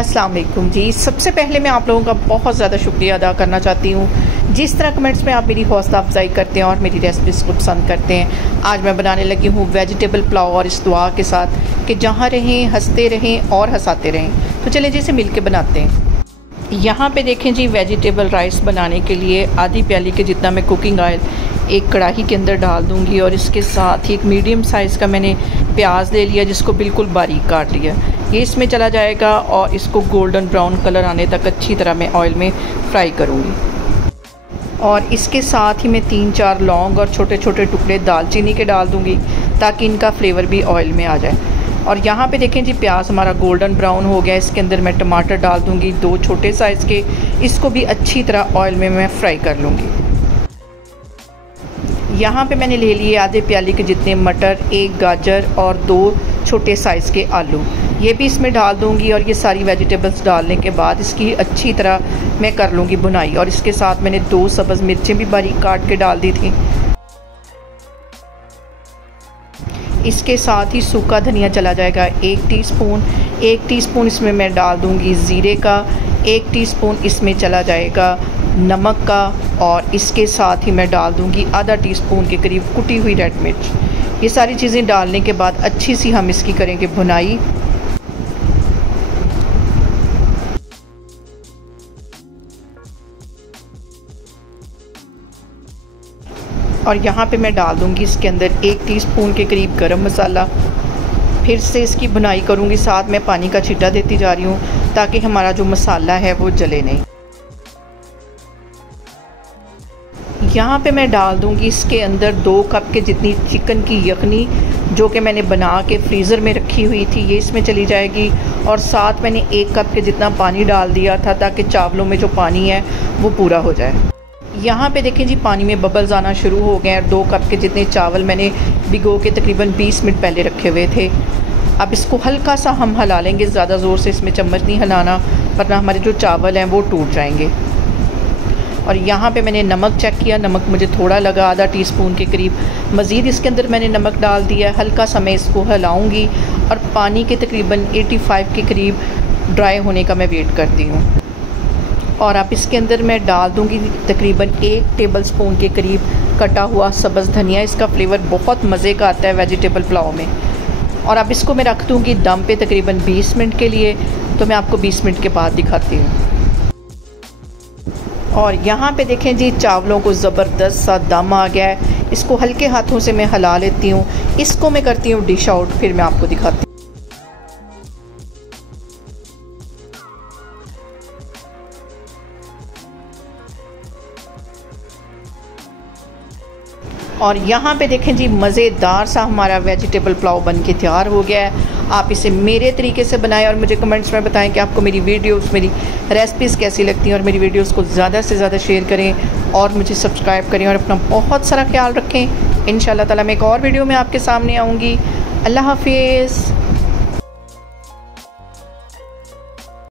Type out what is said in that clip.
अस्सलाम वालेकुम जी। सबसे पहले मैं आप लोगों का बहुत ज़्यादा शुक्रिया अदा करना चाहती हूँ जिस तरह कमेंट्स में आप मेरी हौसला अफजाई करते हैं और मेरी रेसिपीज़ को पसंद करते हैं। आज मैं बनाने लगी हूँ वेजिटेबल पुलाव और इस दुआ के साथ कि जहाँ रहें हंसते रहें और हंसाते रहें। तो चलें जिसे मिल के बनाते हैं। यहाँ पे देखें जी, वेजिटेबल राइस बनाने के लिए आधी प्याली के जितना मैं कुकिंग ऑयल एक कढ़ाई के अंदर डाल दूँगी और इसके साथ ही एक मीडियम साइज़ का मैंने प्याज ले लिया जिसको बिल्कुल बारीक काट लिया। ये इसमें चला जाएगा और इसको गोल्डन ब्राउन कलर आने तक अच्छी तरह मैं ऑयल में फ्राई करूँगी। और इसके साथ ही मैं 3-4 लौंग और छोटे छोटे टुकड़े दालचीनी के डाल दूँगी ताकि इनका फ्लेवर भी ऑयल में आ जाए। और यहाँ पे देखें जी, प्याज हमारा गोल्डन ब्राउन हो गया। इसके अंदर मैं टमाटर डाल दूँगी 2 छोटे साइज़ के। इसको भी अच्छी तरह ऑयल में मैं फ्राई कर लूँगी। यहाँ पे मैंने ले लिए आधे प्याली के जितने मटर, 1 गाजर और 2 छोटे साइज़ के आलू। ये भी इसमें डाल दूँगी और ये सारी वेजिटेबल्स डालने के बाद इसकी अच्छी तरह मैं कर लूँगी भुनाई। और इसके साथ मैंने 2 सब्ज़ मिर्चें भी बारीक काट के डाल दी थी। इसके साथ ही सूखा धनिया चला जाएगा 1 टीस्पून। 1 टीस्पून इसमें मैं डाल दूँगी ज़ीरे का। 1 टीस्पून इसमें चला जाएगा नमक का। और इसके साथ ही मैं डाल दूँगी आधा टीस्पून के करीब कुटी हुई रेड मिर्च। ये सारी चीज़ें डालने के बाद अच्छी सी हम इसकी करेंगे भुनाई। और यहाँ पे मैं डाल दूँगी इसके अंदर 1 टीस्पून के करीब गरम मसाला। फिर से इसकी भुनाई करूँगी, साथ में पानी का छिट्टा देती जा रही हूँ ताकि हमारा जो मसाला है वो जले नहीं। यहाँ पे मैं डाल दूँगी इसके अंदर 2 कप के जितनी चिकन की यखनी जो कि मैंने बना के फ्रीज़र में रखी हुई थी, ये इसमें चली जाएगी। और साथ मैंने 1 कप के जितना पानी डाल दिया था ताकि चावलों में जो पानी है वो पूरा हो जाए। यहाँ पे देखें जी, पानी में बबल्स आना शुरू हो गए हैं। 2 कप के जितने चावल मैंने भिगो के तकरीबन 20 मिनट पहले रखे हुए थे। अब इसको हल्का सा हम हिला लेंगे, ज़्यादा ज़ोर से इसमें चम्मच नहीं हिलाना वरना हमारे जो चावल हैं वो टूट जाएंगे। और यहाँ पे मैंने नमक चेक किया, नमक मुझे थोड़ा लगा, आधा टीस्पून के करीब। मज़ीद इसके अंदर मैंने नमक डाल दिया। हल्का सा मैं इसको हिलाऊँगी और पानी के तकरीबन 85 के करीब ड्राई होने का मैं वेट करती हूँ। और अब इसके अंदर मैं डाल दूँगी तकरीबन 1 टेबलस्पून के करीब कटा हुआ सब्ज़ धनिया। इसका फ्लेवर बहुत मज़े का आता है वेजिटेबल पुलाव में। और अब इसको मैं रख दूँगी दम पे तकरीबन 20 मिनट के लिए। तो मैं आपको 20 मिनट के बाद दिखाती हूँ। और यहाँ पे देखें जी, चावलों को ज़बरदस्त सा दम आ गया है। इसको हल्के हाथों से मैं हिला लेती हूँ। इसको मैं करती हूँ डिश आउट, फिर मैं आपको दिखाती हूँ। और यहाँ पे देखें जी, मज़ेदार सा हमारा वेजिटेबल पुलाव बन के तैयार हो गया है। आप इसे मेरे तरीके से बनाएं और मुझे कमेंट्स में बताएं कि आपको मेरी वीडियोस, मेरी रेसिपीज़ कैसी लगती हैं। और मेरी वीडियोस को ज़्यादा से ज़्यादा शेयर करें और मुझे सब्सक्राइब करें और अपना बहुत सारा ख्याल रखें। इंशाल्लाह ताला मैं एक और वीडियो में आपके सामने आऊँगी। अल्लाह हाफिज़।